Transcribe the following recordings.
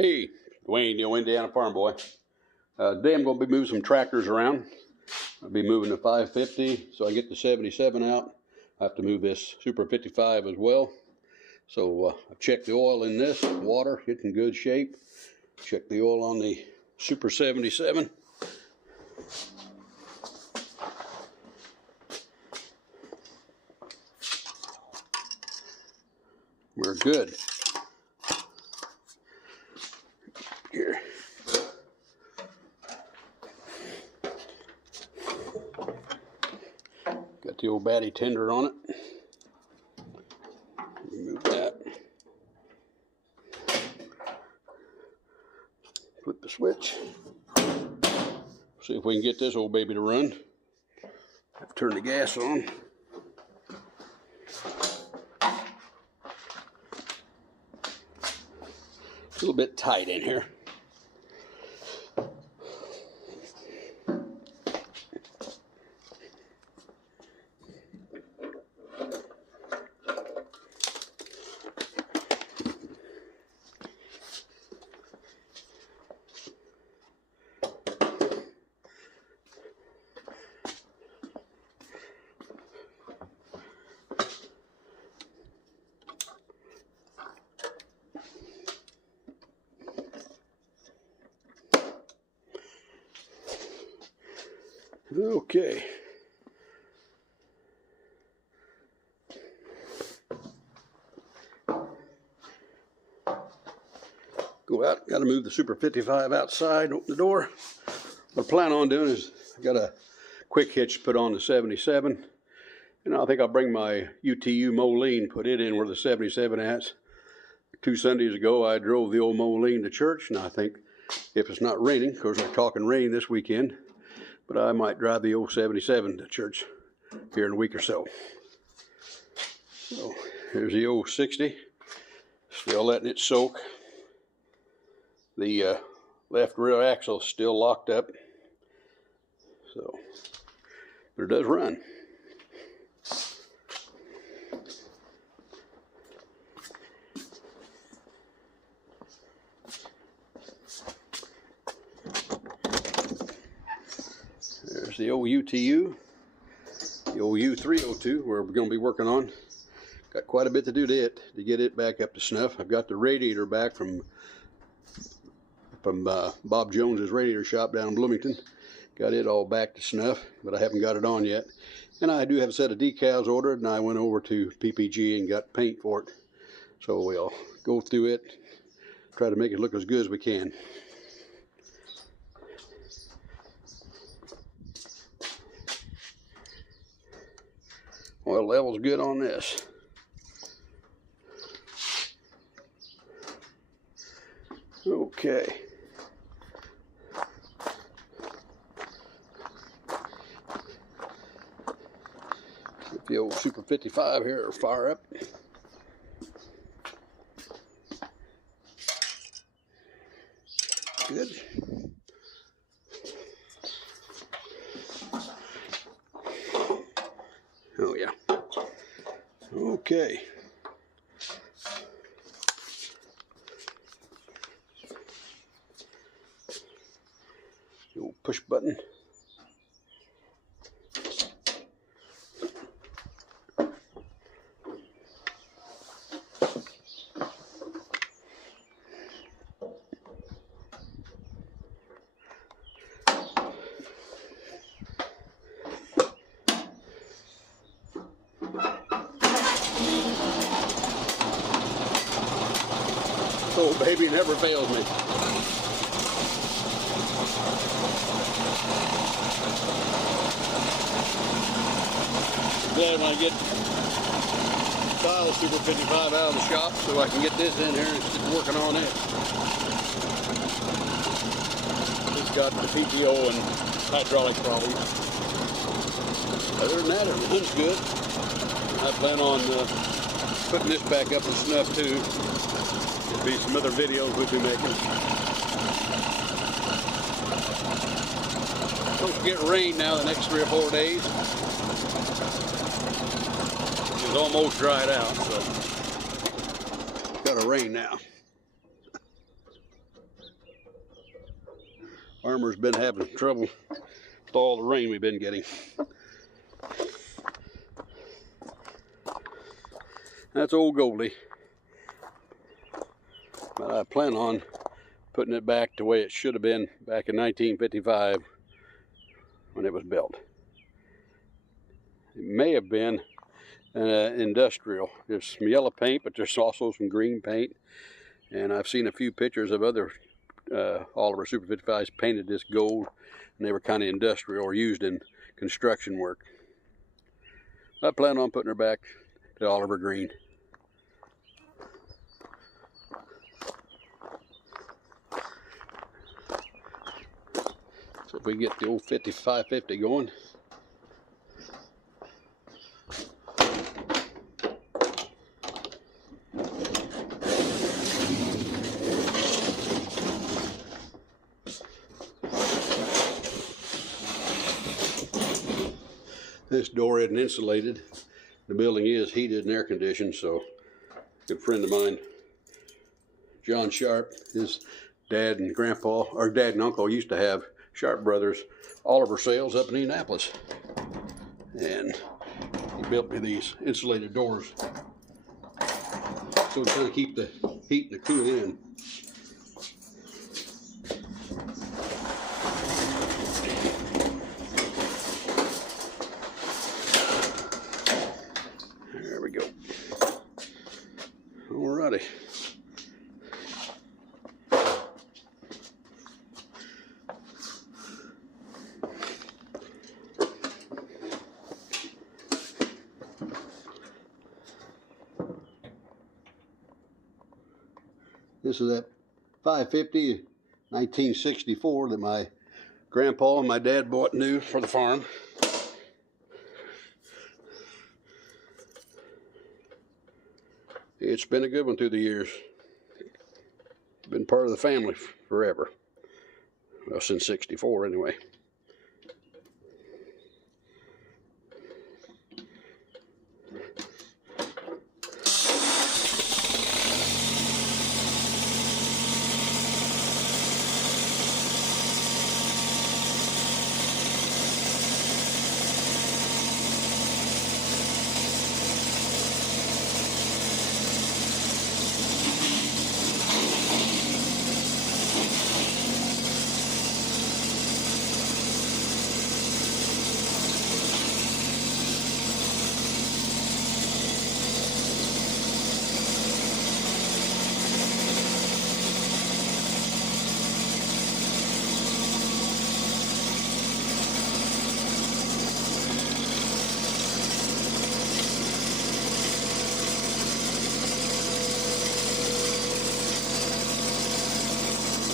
Hey, Dwayne, the Indiana Farm Boy. Today I'm going to be moving some tractors around. I'll be moving the 550 so I get the 77 out. I have to move this Super 55 as well. So I've checked the oil in this, water, it's in good shape. Check the oil on the Super 77. We're good. Here. Got the old batty tender on it. Remove that. Flip the switch. See if we can get this old baby to run. Have to turn the gas on. It's a little bit tight in here. Okay. Go out, got to move the Super 55 outside, open the door. What I plan on doing is I got a quick hitch to put on the 77. And I think I'll bring my UTU Moline, put it in where the 77 is. 2 Sundays ago, I drove the old Moline to church, and I think if it's not raining, of course we're talking rain this weekend, but I might drive the old 77 to church here in a week or so. So here's the old 60, still letting it soak. The left rear axle is still locked up, so but it does run. There's the old UTU, the old U302, where we're going to be working on. Got quite a bit to do to it to get it back up to snuff. I've got the radiator back from Bob Jones's radiator shop down in Bloomington. Got it all back to snuff, but I haven't got it on yet. And I do have a set of decals ordered, and I went over to PPG and got paint for it. So we'll go through it, try to make it look as good as we can. Oil level's good on this. Okay. Get the old Super 55 here to fire up. Good. Oh yeah. Okay. The old push button. Oh, baby never fails me. Glad when I get the Super 55 out of the shop so I can get this in here and get working on it. It's got the PTO and hydraulic problems. Other than that, it runs good. I plan on putting this back up to snuff too. There'll be some other videos we'll be making. Don't forget rain now the next 3 or 4 days. It's almost dried out, so got to rain now. Armor's been having trouble with all the rain we've been getting. That's old Goldie. But I plan on putting it back the way it should have been back in 1955 when it was built. It may have been industrial. There's some yellow paint, but there's also some green paint. And I've seen a few pictures of other Oliver Super 55s painted this gold, and they were kind of industrial or used in construction work. I plan on putting her back to Oliver green. So if we get the old 5550 going. This door isn't insulated. The building is heated and air conditioned, so a good friend of mine, John Sharp, his dad and grandpa, or dad and uncle used to have Sharp Brothers Oliver sales up in Indianapolis. And he built me these insulated doors so to kind of keep the heat and the cool in. There we go. Alrighty. This is that 550 1964 that my grandpa and my dad bought new for the farm. It's been a good one through the years. Been part of the family forever. Well, since 64 anyway.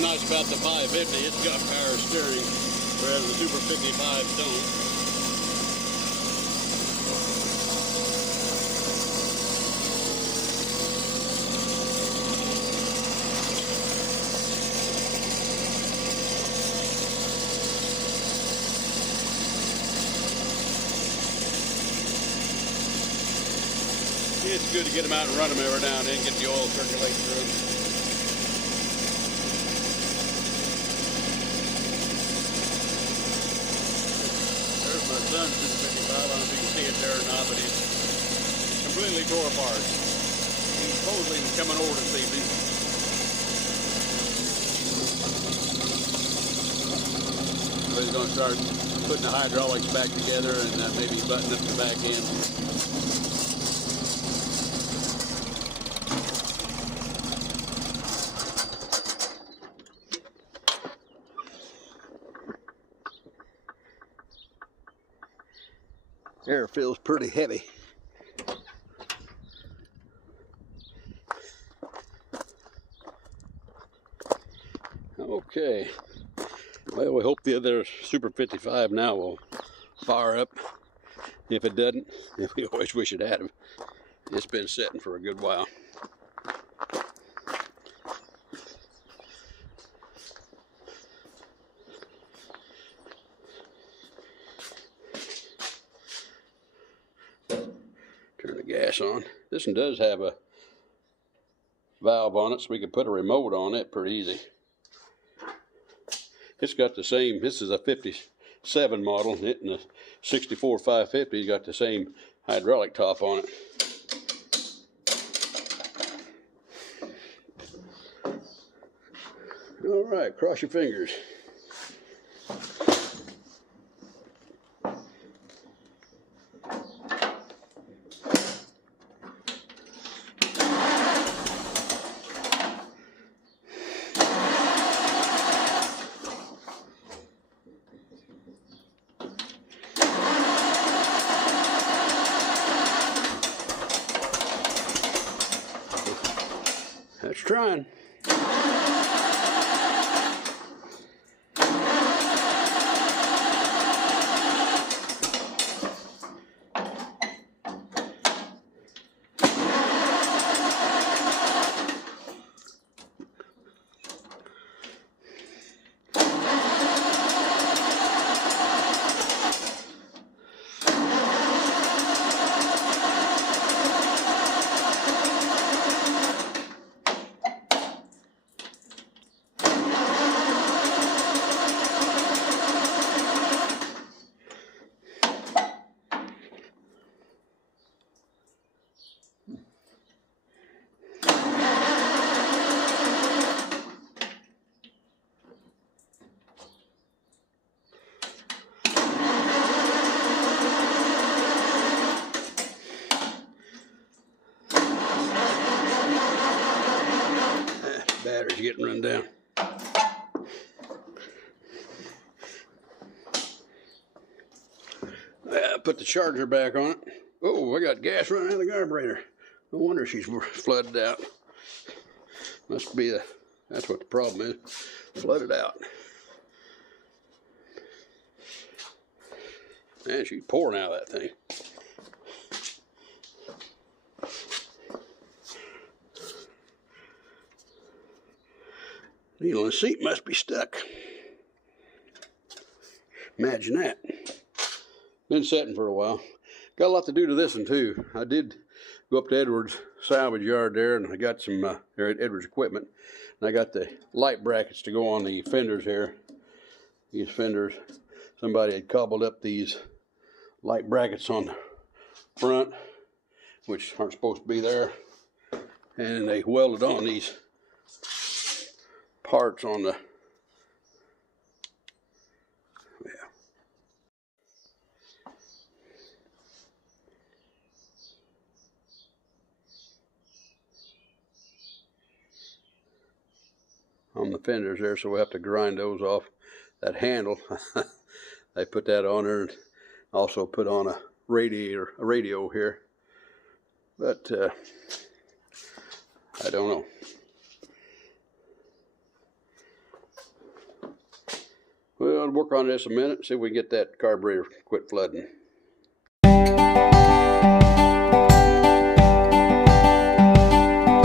Nice about the 550, it's got power steering, whereas the Super 55s don't. It's good to get them out and run them every now and then, get the oil circulating through them. Son's Super 55, I don't know if you can see it there or not, but he's completely tore apart. He supposedly was coming over this evening. So he's going to start putting the hydraulics back together and maybe button up the back end. Air feels pretty heavy. Okay. Well, we hope the other Super 55 now will fire up. If it doesn't, we always wish it had. It's been sitting for a good while. Turn the gas on. This one does have a valve on it, so we can put a remote on it pretty easy. It's got the same, this is a 57 model, and it and the 64 550 got the same hydraulic top on it. All right, cross your fingers. That's trying. Battery's getting run down. Put the charger back on it. Oh, I got gas running out of the carburetor. No wonder she's flooded out. Must be that's what the problem is. Flooded out. Man, she's pouring out of that thing. Needle in the seat must be stuck. Imagine that. Been setting for a while. Got a lot to do to this one too. I did go up to Edwards salvage yard there, and I got some there at Edwards Equipment, and I got the light brackets to go on the fenders here. These fenders, somebody had cobbled up these light brackets on the front, which aren't supposed to be there, and they welded on these parts on the on the fenders there, so we have to grind those off. That handle, they put that on there, and also put on a radio here, but I don't know. Well, I'll work on this a minute, see if we can get that carburetor quit flooding.